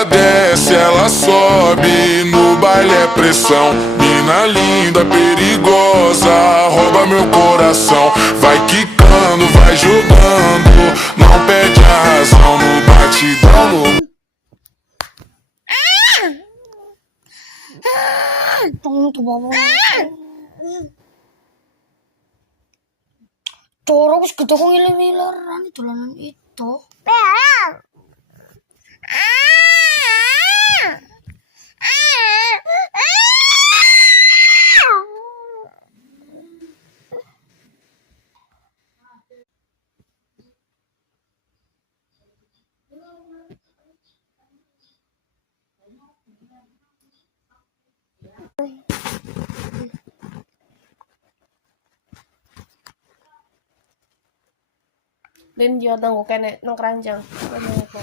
ela desce, ela sobe, no baile é pressão. Mina linda, perigosa, rouba meu coração. Vai quicando, vai jogando, não perde a razão. No batidão, no... Tonto baba. Jorok kita kok ngiler-ngileran dolanan itu. Din jodang ko kene nang keranjang. Ano po?